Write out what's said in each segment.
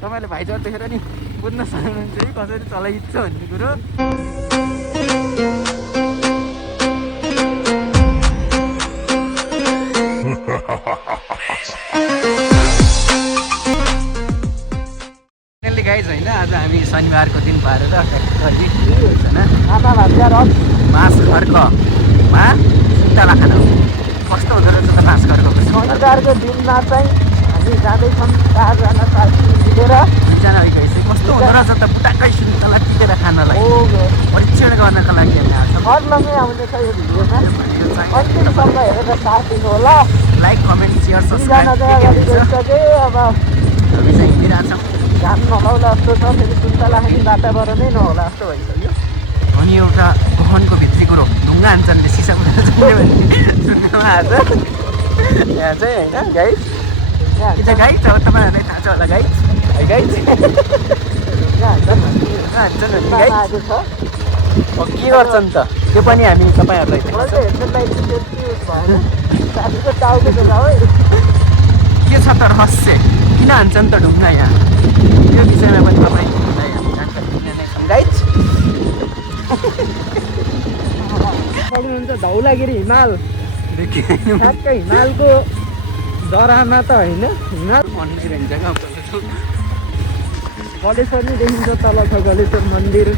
तपाईँले भाइचर देखेर नि बुझ्न सक्नुहुन्छ है कसरी चलाइन्छ भन्ने कुरो। गाइज होइन आज हामी शनिबारको दिन पारेर मास खर्कमा सुन्तला खाना कस्तो हुँदो रहेछ त मास खर्कको। शनिबारको दिनमा चाहिँ हामी जाँदैछौँ 4 जना साथी मिलेर। 2 जना गइसक्यो। कस्तो हुँदो रहेछ त बुटाकै सुन्तला टिपेर खानलाई परीक्षण गर्नको लागि हामी आएको छौँ। फर्लमै आउनेछ यो भिडियोमा, अन्तिमसम्म हेरेर साथ दिनु होला। लाइक कमेन्ट सेयर अब सब्सक्राइब हामी चाहिँ हिँडिरहेको छौँ। घाम नलाउला जस्तो छ, फेरि सुन्तला खाने वातावरणै नहोला जस्तो भइसक्यो। अनि एउटा गहनको भित्री कुरो ढुङ्गा हान्छन् सिसा उडेर जाने भन्ने सुन्नमा आएको छ। यहाँ चाहिँ होइन गाइड के छ गाइड, अब तपाईँहरूलाई थाहा छ होला गाइड है गाइड के गर्छन् त त्यो पनि हामी तपाईँहरूलाई के छ त रहस्य, किन हान्छन् त ढुङ्गा यहाँ, यो विषयमा पनि तपाईँलाई हामी जानकारी दिने नै छौँ गाइड। सक्नुहुन्छ धौलागिरी हिमाल, ठ्याक्कै हिमालको जरामा त होइन, हिमाल भन्ने रहन्छ क्या गलेश्वर नै देखिन्छ। तल छ गलेश्वर मन्दिर,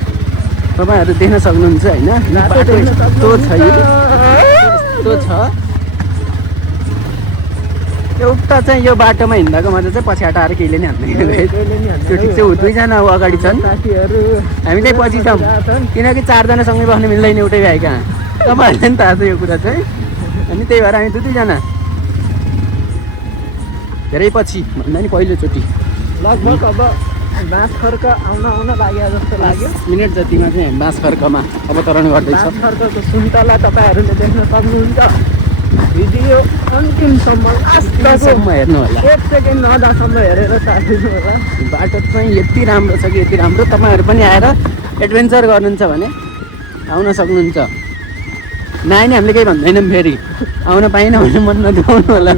तपाईँहरू देख्न सक्नुहुन्छ होइन। बाटो यस्तो छ, यस्तो छ। एउटा चाहिँ यो बाटोमा हिँड्दाको मजा चाहिँ पछाडि आएर केहीले नि हान्दैन। त्यो ठिक चाहिँ 2 जना अब अगाडि छन्, हामी चाहिँ पछि छौँ किनकि 4 जना सँगै बस्नु मिल्दैन एउटै भाइ कहाँ। तपाईँहरूले नि थाहा छ यो कुरा चाहिँ। अनि त्यही भएर हामी 2 जना धेरै पछि भन्दा नि पहिलोचोटि लगभग अब बाँस खर्क आउन लाग्यो जस्तो लाग्यो। 5 मिनट जतिमा चाहिँ हामी बाँस खर्कमा अवतरण गर्दैछौँ। बाँस खर्कको सुन्तला तपाईँहरूले देख्न सक्नुहुन्छ। भिडियो अन्तिमसम्म लास्टसम्म हेर्नु होला, 1 सेकेन्ड नदासम्म हेरेर साथ दिनु होला। बाटो चाहिँ यति राम्रो छ कि यति राम्रो। तपाईँहरू पनि आएर एडभेन्चर गर्नुहुन्छ भने आउन सक्नुहुन्छ। नआए नि हामीले केही भन्दैनौँ, फेरि आउन पाएन भने मन नदुखाउनु होला।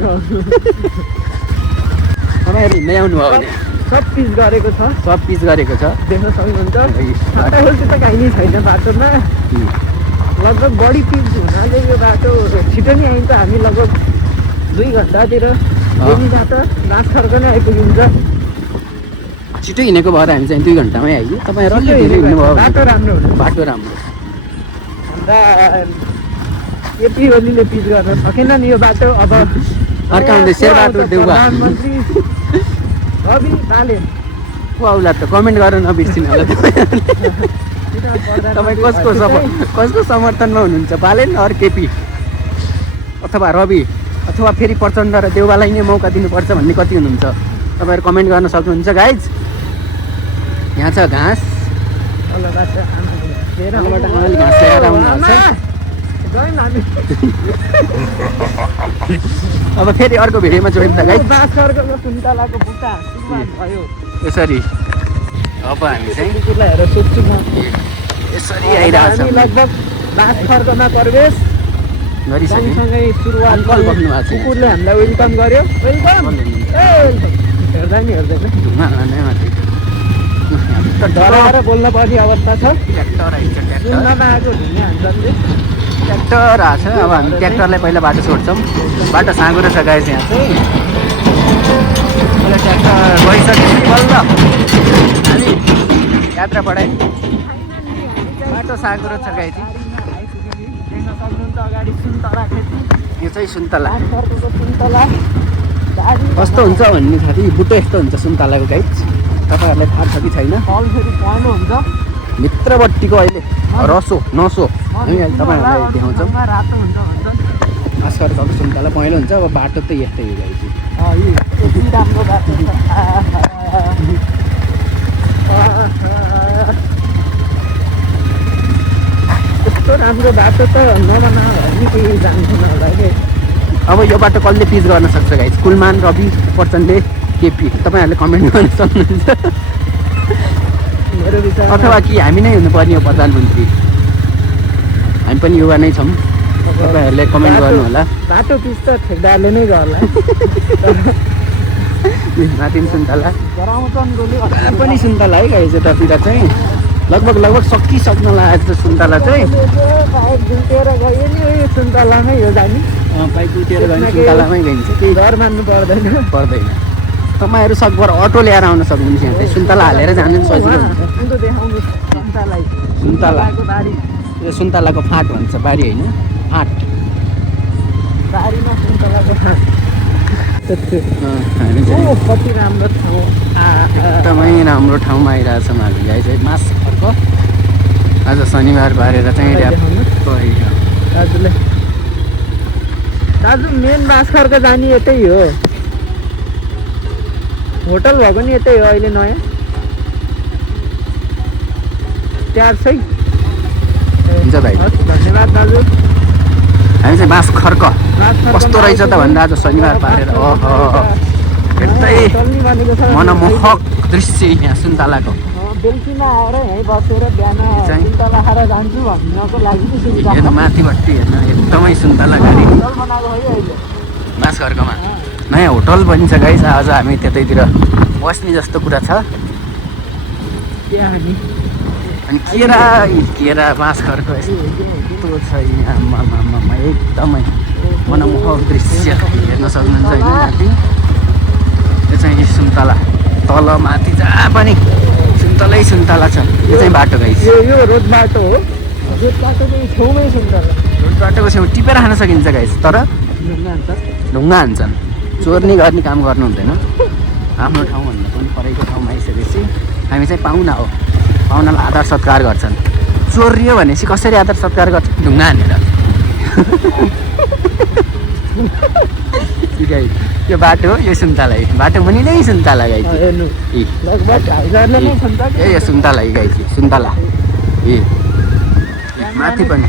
तपाईँहरू हिँड्दै आउनुभयो भने सब पिच गरेको छ, सब पिच गरेको छ देख्न सक्नुहुन्छ। फाटाफुल्टी त काहीँ नै छैन बाटोमा, लगभग बढी पिच हुनाले यो बाटो छिटो नै आइन्छ। हामी लगभग 2 घन्टातिर यहीँबाट बाँस खर्क नै आइपुगिन्छ। छिटो हिँडेको भएर हामी चाहिँ 2 घन्टामै आइयो। तपाईँहरू अलि धेरै हिँड्नुभयो भने बाटो राम्रो हुन्छ। बाटो राम्रो। हाम्रा एपी ओलीले पिच गर्न सकेन नि यो बाटो। अब अर्का आउँदै शेरबहादुर देउवा, प्रधानमन्त्री रवि बालेन उसलाई त कमेन्ट गर्न नबिर्सिनु होला। तपाईँ कसको समर्थनमा हुनुहुन्छ, बालेन अर केपी अथवा रवि अथवा फेरि प्रचण्ड र देउवालाई नै मौका दिनुपर्छ भन्ने कति हुनुहुन्छ? तपाईँहरू कमेन्ट गर्न सक्नुहुन्छ गाइज। यहाँ छ घाँस, आमाले घाँस ल्याएर आउनुहुन्छ। अब फेरि अर्को भिडियोमा जोडिन्छ गाइज। बाँस खर्कको सुन्तलाको बुट्टा भयो यसरी अब हामी चाहिँ हेरेर सोध्छु म। यसरी आइरहेको हामी लगभग बाँस खर्कमा प्रवेश गरिसक्यो। सँगै सुरुवात अङ्कल बस्नु भएको छ। कुकुरले हामीलाई वेलकम गर्यो। वेलकम हेर्दा नि हेर्दैन, डराएर बोल्न पर्ने अवस्था छ। ट्र्याक्टर आइन्छ, सुन्नमा आएको ढुङ्गा हान्छन्। ट्र्याक्टर आएको छ। अब हामी ट्र्याक्टरलाई पहिला बाटो छोड्छौँ। बाटो साँगुरो छ गाइस यहाँ चाहिँ। पहिला ट्र्याक्टर गइसकेपछि बल्ल हामी यात्रा बढाइ। बाटो साँगुरो छ गाइस। देख्न सक्नुहुन्छ अगाडि सुन्तला खेती। यो चाहिँ सुन्तला बाँस खर्कको सुन्तला कस्तो हुन्छ भन्ने थाहा थियो। बुटो यस्तो हुन्छ सुन्तलाको गाइस, तपाईँहरूलाई थाहा छ कि छैन? फल फेरि पहेँलो हुन्छ भित्रपट्टिको अहिले रसो नसो हामी अहिले तपाईँहरूलाई देखाउँछौँ। रातो हुन्छ भन्छन्। खास गरेर अब सुन्तला पहेँलो हुन्छ। अब बाटो त यस्तै हो गाइस। यति राम्रो बाटो छ। यस्तो राम्रो बाटो त नबना भने केही जान्थेन होला कि। अब यो बाटो कसले पिच गर्न सक्छ गाइस? कुलमान, रवि, प्रचण्डले, केपी तपाईँहरूले कमेन्ट गर्न सक्नुहुन्छ। मेरो विचार अथवा कि हामी नै हुनुपर्ने हो प्रधानमन्त्री। हामी पनि युवा नै छौँ। तपाईँहरूले कमेन्ट गर्नु होला। बाटो पिच त ठेकदारले नै गर्ला। माथि पनि सुन्तला गराउँछन् गोली यहाँ पनि सुन्तला है गाइस यतातिर चाहिँ लगभग सकिसक्न लागेको छ सुन्तला चाहिँ पाइप दुल्टेर गयो नि यो सुन्तलामै हो जाने पाइप उठेर गयो सुन्तलामै गइन्छ केही डर मान्नु पर्दैन पर्दैन तपाईँहरू सकभर अटो ल्याएर आउन सक्नुहुन्छ यहाँ चाहिँ सुन्तला हालेर जानु पनि सजिलो हुन्छ सुन्तो देखाउनु सुन्तलाई सुन्तलाको बारी यो सुन्तलाको फाँट भन्छ बारी होइन फाँट बारीमा सुन्तलाको फाँट हामी चाहिँ कति राम्रो ठाउँ एकदमै राम्रो ठाउँमा आइरहेछौँ हामी गाई चाहिँ मास खर्क आज शनिबार पारेर चाहिँ दाजुले दाजु मेन बाँसखरको जाने यतै हो होटल भएको नि यतै हो अहिले नयाँ 400 हुन्छ भाइ धन्यवाद दाजु हामी चाहिँ बाँस खर्क कस्तो रहेछ त भन्दा आज शनिबार पारेर हेर्दै मनमोहक दृश्य यहाँ सुन्तलाको बेलुकीमा आएर यहीँ बसेर बिहान सुन्तला खाएर जान्छु भन्नको लागि हेर्नु माथिपट्टि हेर्नु एकदमै सुन्तला गाडी बनाएको है अहिले बाँस खर्कमा नयाँ होटल पनि छ गाइस आज हामी त्यतैतिर बस्ने जस्तो कुरा छ त्यहाँ हामी अनि केरा बाँस खर्क यस्तो छ यहाँ एकदमै मनमोहक दृश्य हेर्न सक्नुहुन्छ होइन माथि यो चाहिँ सुन्तला तल माथि जहाँ पनि सुन्तला छ यो चाहिँ बाटो गाइस यो रोड बाटो हो रोड बाटोको छेउमै सुन्तला रोड बाटोको छेउ टिपेर खान सकिन्छ गाइस तर ढुङ्गा हान्छन् चोर्ने गर्ने काम गर्नु हुँदैन आफ्नो ठाउँभन्दा पनि परेको ठाउँमा आइसकेपछि हामी चाहिँ पाहुना हो पाहुनालाई आदर सत्कार गर्छन् चोरियो भनेपछि कसरी आदर सत्कार गर्छ ढुङ्गा हानेर यो बाटो हो यो सुन्तला बाटो मुनि नै सुन्तला गाई यो सुन्तला गाई सुन्तला माथि पनि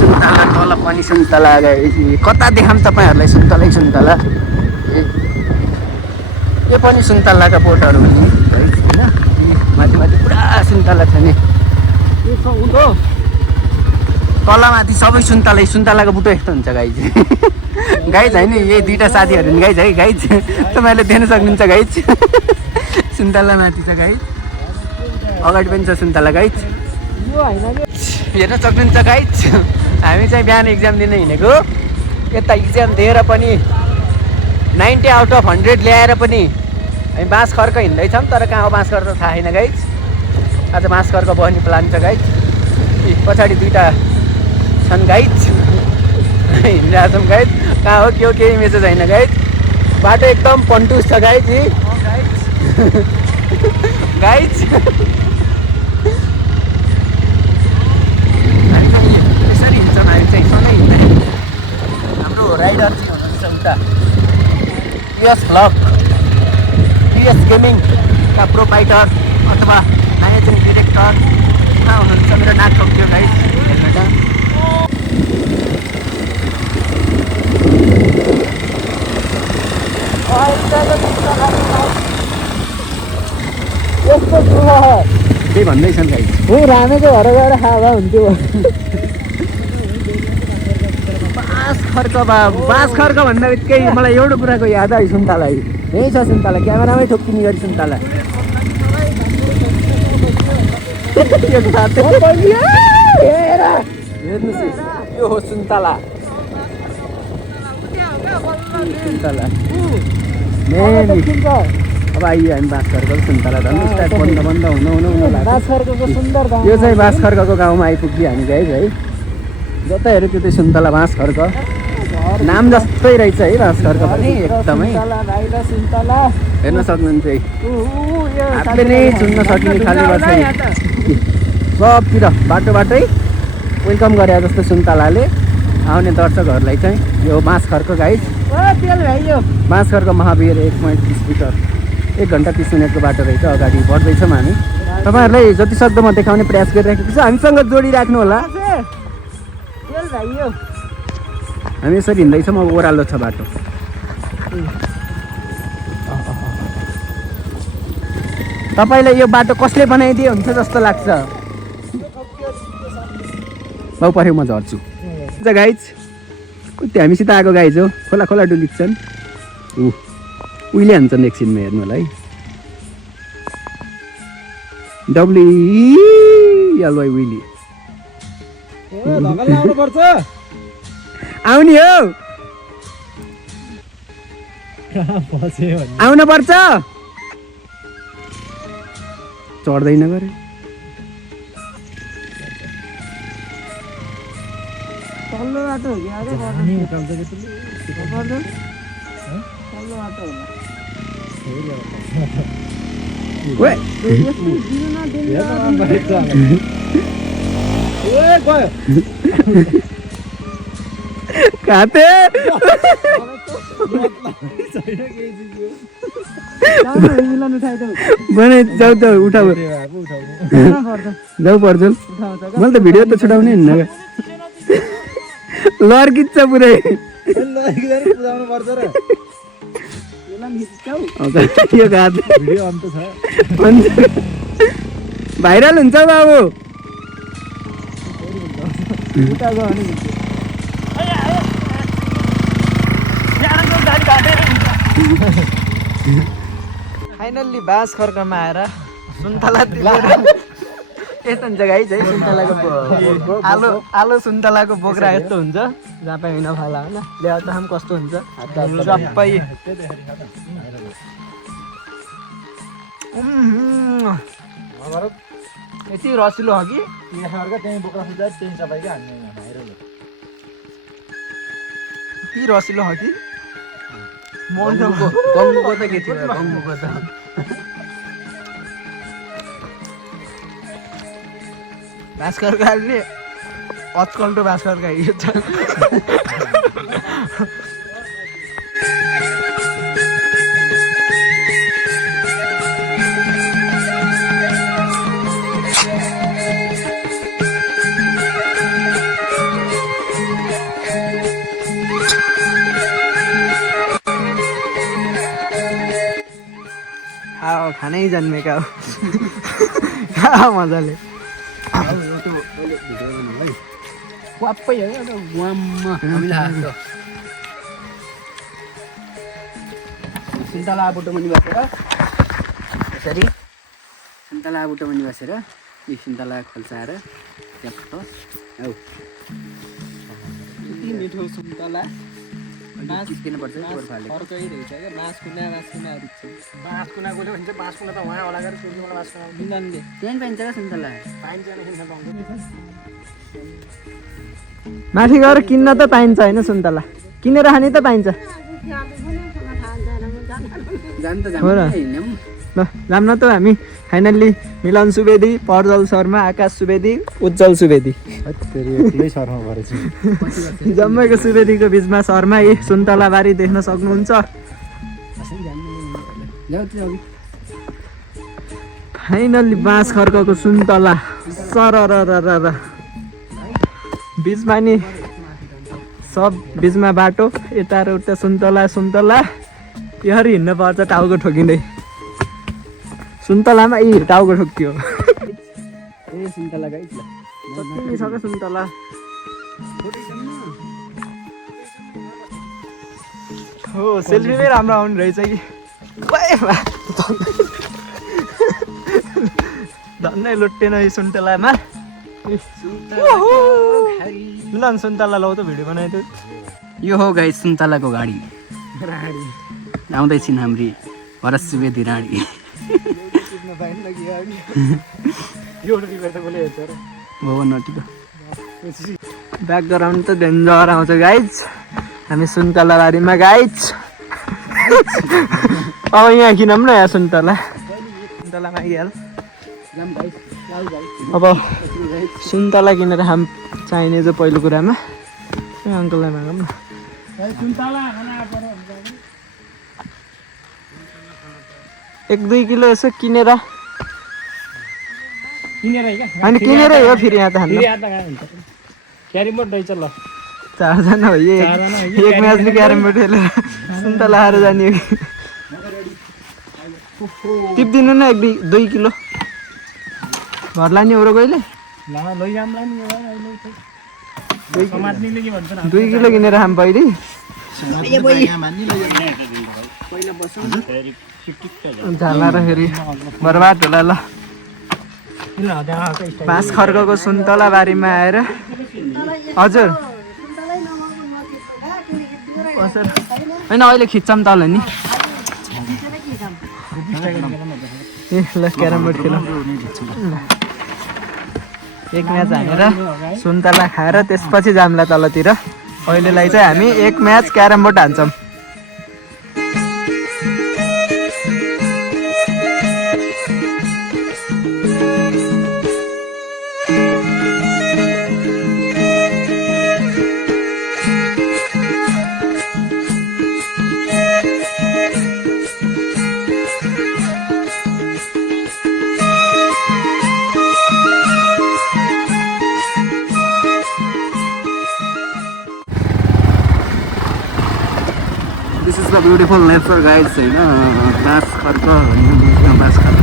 सुन्तला तल पनि सुन्तला गाई कता देखाम तपाईँहरूलाई सुन्तला यो पनि सुन्तलाका बोटहरू हुने होइन माथि पुरा सुन्तला छ नि तलमाथि सबै सुन्तलाको बुटो यस्तो हुन्छ गाई चाहिँ गाइज होइन यही दुईवटा साथीहरू नि गाइज है गाइज तपाईँहरूले देख्न सक्नुहुन्छ गाइज सुन्तला माथि छ गाइज अगाडि पनि छ सुन्तला गाइज हेर्न सक्नुहुन्छ गाइज हामी चाहिँ बिहान इक्जाम दिन हिँडेको यता इक्जाम दिएर पनि 90 आउट अफ 100 ल्याएर पनि हामी बाँस खर्क हिँड्दैछौँ तर कहाँ हो बाँस खर्क थाहा छैन गाइज आज बाँस खर्क बस्ने प्लान छ गाइज पछाडि दुईवटा छन् गाइज हिँडिरहेको छौँ गाइज कहाँ हो के हो केही मेसेज छैन गाइज बाटो एकदम पन्टुस छ गाइज गाइज यसरी हिँड्छौँ हामी चाहिँ सँगै हिँड्दै हाम्रो राइडर चाहिँ हुनुहुन्छ उता PS भ्लग PS गेमिङका प्रोभाइडर अथवा नयाँ चाहिँ डिरेक्टर कहाँ हुनुहुन्छ मेरो नाक ठोक्यो गाइज हेर्नु त्यही भन्दैछन् गाइज हो रामेको घर गएर खावा हुन्थ्यो बाँस खर्क भन्दा बित्तिकै मलाई एउटा कुराको याद आयो सुन्तला यही छ सुन्तला क्यामेरामै ठोक्किने गरी सुन्तला हेर्नुहोस् यो हो सुन्तला अब आइयो हामी बाँस खर्कको सुन्तला झन् स्टार्ट बन्द हुन यो चाहिँ बाँस खर्कको गाउँमा आइपुग्यो हामी गाइज है जता हेऱ्यो त्यो चाहिँ सुन्तला बाँस खर्क नाम जस्तै रहेछ है बाँस खर्क पनि एकदमै हेर्न सक्नुहुन्छ हातले नै छुन्न सकिने खाले गर्छ सबतिर बाटोबाटै वेलकम गरे जस्तो सुन्तलाले आउने दर्शकहरूलाई चाहिँ यो बाँस खर्क गाइज बाँस खर्क महावीर 1.30 मिटर 1 घन्टा 30 मिनटको बाटो रहेछ अगाडि बढ्दैछौँ हामी तपाईँहरूलाई जति सक्दो म देखाउने प्रयास गरिराखेको छु हामीसँग जोडिराख्नु होला हामी यसरी हिँड्दैछौँ अब ओह्रालो छ बाटो तपाईँलाई यो बाटो कसले बनाइदिए हुन्छ जस्तो लाग्छ बाउ पऱ्यो म झर्छु गाइज कति हामीसित आएको गाइज हो खोला डुलिन्छन् उहिले हान्छन् एकछिनमा हेर्नु होला है डब्लुएलवाई उहिले आउने हो आउन पर्छ चढ्दैन गरे तल्लो बाटो हो कि अरे तल्लो बाटो होला ओए खाते बनाइ जाऊ त उठाऊ जाऊ पर्छ मैले त भिडियो त छुटाउने हिँड्न लर्किन्छ पुरै यो घात भाइरल हुन्छ बाबु फाइनल्ली बाँस खर्कमा आएर सुन्तला यस्तो हुन्छ गाइस है सुन्तलाको आलो सुन्तलाको बोक्रा यस्तो हुन्छ जहाँ पाइ होइन फाला होइन ल्याएर त खाम कस्तो हुन्छ सबै यति रसिलो हो कि यति रसिलो हो कि गङ्गुको त के थियो गङ्गुको त भास्करले अचकल्टो भास्करका हिजो छ खानै जन्मेका हो मजाले वाप्पै है गुवाममा सुन्तला बुटो मुनि बसेर यसरी सुन्तला बुटो मुनि बसेर यो सुन्तला खोल्साएर हौ यति मिठो सुन्तला किन्नुपर्छ अर्कै रहेछ क्या बाँस कुना बाँस कुना गयो भने चाहिँ बाँस कुना त उहाँ होला गरेर सुन्नु मलाई बाँस कुना मिलनले त्यही पाइन्छ क्या सुन्तला पाइन्छ माथि गएर किन्न त पाइन्छ होइन सुन्तला किनेर खाने त पाइन्छ हो र ल जान्न त हामी फाइनल्ली मिलन सुवेदी पर्जल शर्मा आकाश सुवेदी उज्जवल सुवेदी जम्मैको सुवेदीको बिचमा शर्मा यी सुन्तला बारी देख्न सक्नुहुन्छ फाइनल्ली बाँस खर्कको सुन्तला सरर बिचमा नि सब बिचमा बाटो यता र उता सुन्तला यसरी हिँड्नु पर्छ टाउको ठोकिँदै सुन्तलामा टाउको ठोकियो सुन्तला गाइस सबै सुन्तला हो सेल्फीमै राम्रो आउने रहेछ कि धन्नै लुट्टेन यो सुन्तलामा मिलन सुन्तला लौ त भिडियो बनाइदियो यो हो गाइस सुन्तलाको गाडी आउँदैछिन् हाम्री भरत सुवेदी राणी ब्याकग्राउन्ड त डेन्जर आउँछ गाइज हामी सुन्तला बारीमा गाइज अब यहाँ किनौँ न यहाँ सुन्तला मागिहाल अब सुन्तला किनेर हाम चाहिने चाहिँ पहिलो कुरामा अङ्कललाई मागौँ न 1-2 किलो यसो किनेर अनि किनेरै हो फेरि यहाँ त क्यारिम बोर्ड रहेछ ल 4 जना हो एक म्याचले क्यारम बोर्ड खेलेर सुन्तला हार जाने हो टिप्दिनु न 1-2 किलो घर लाने हो र कहिले 2 किलो किनेर खाम पहिले झाला र फेरि बर्बाद होला ल बाँस खर्कको सुन्तला बारीमा आएर हजुर होइन अहिले खिच्छौँ तल नि ए ल क्यारम बोर्ड खेलौँ एक म्याच हानेर सुन्तला खाएर त्यसपछि जाम्ला तलतिर अहिलेलाई चाहिँ हामी एक म्याच क्यारम बोर्ड हान्छौँ this is the beautiful nature guides होइन बाँस खर्क बाँस खर्क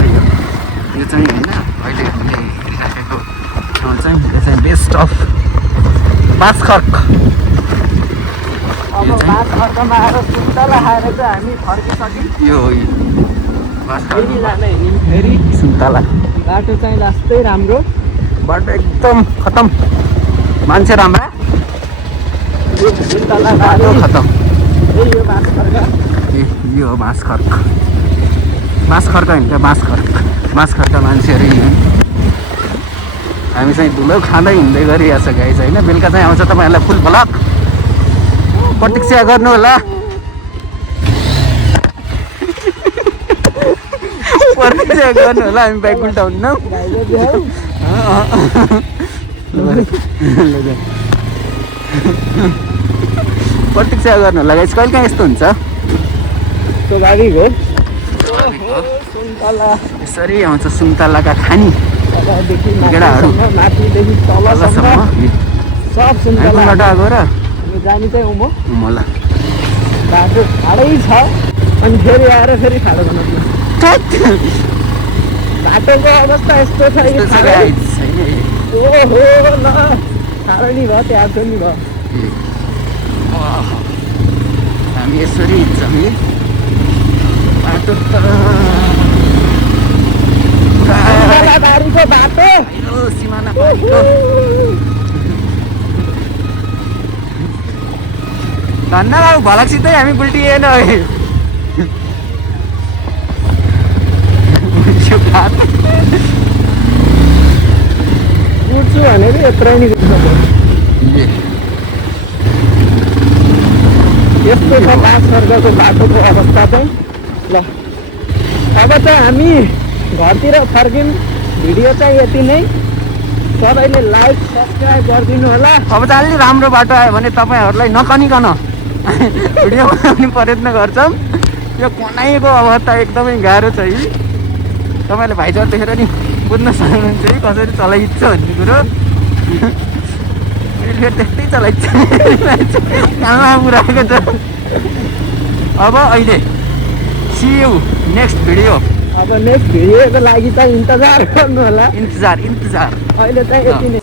यो चाहिँ होइन अहिले हामीले हेरिराखेको ठाउँ चाहिँ यो चाहिँ बेस्ट अफ बाँस खर्क अब बाँस खर्कमा आएर सुन्तला खाएर चाहिँ हामी फर्किसक्यौँ यो बाँस खर्क फेरि सुन्तला बाटो चाहिँ लास्टै राम्रो बाटो एकदम खतम मान्छे राम्रा सुन्तला बाटो खतम यो बाँस खर्क ए यो हो बाँस खर्क बाँस खर्क होइन क्या बाँस खर्क बाँस खर्क मान्छेहरू यी हामी चाहिँ धुलो खाँदै हिँड्दै गरिरहेको छ गाइस होइन बेलुका चाहिँ आउँछ तपाईँहरूलाई फुल ब्लक प्रतीक्षा गर्नु होला प्रतीक्षा गर्नु होला हामी बाइक उल्टाउनु प्रतीक्षा गर्नु होला गाइस कहिले काहीँ यस्तो हुन्छ स्वाभाविक हो सुन्तला यसरी आउँछ सुन्तलाका खानी तलदेखि गेडाहरू। माथिदेखि तलसम्म सब सुन्तला आइपुग्न आएको र हामी जाने चाहिँ म होला बाटो ठाडै छ अनि फेरि आएर फेरि ठाडो बनाउनु बाटोको अवस्था यस्तो छ यो ठाडो। ओहो ल ठाडो नि भयो त्यहाँ नि भयो हामी यसरी हिँड्छौँ है बाटो त बारीको बाटो सिमाना पारीको धन्यवाद भलकसितै हामी गुल्टिएन उठ्छु भनेर यत्रो नि यस्तो छ बाँस खर्कको बाटोको अवस्था चाहिँ ल अब चाहिँ हामी घरतिर फर्क्यौँ भिडियो चाहिँ यति नै सबैले लाइक सब्सक्राइब गरिदिनु होला अब चाहिँ अलि राम्रो बाटो आयो भने तपाईँहरूलाई नकनिकन भिडियो बनाउने प्रयत्न गर्छौँ यो कुनैको अवस्था एकदमै गाह्रो छ है तपाईँले भाइचर देखेर नि बुझ्न सक्नुहुन्छ है कसरी चलाइन्छ भन्ने कुरो मैले फेरि त्यस्तै चलाइन्छ कहाँ पुऱ्याएको छ अब अहिले सी यू नेक्स्ट भिडियो अब नेक्स्ट भिडियोको लागि चाहिँ इन्तजार गर्नु होला इन्तजार अहिले चाहिँ यति नै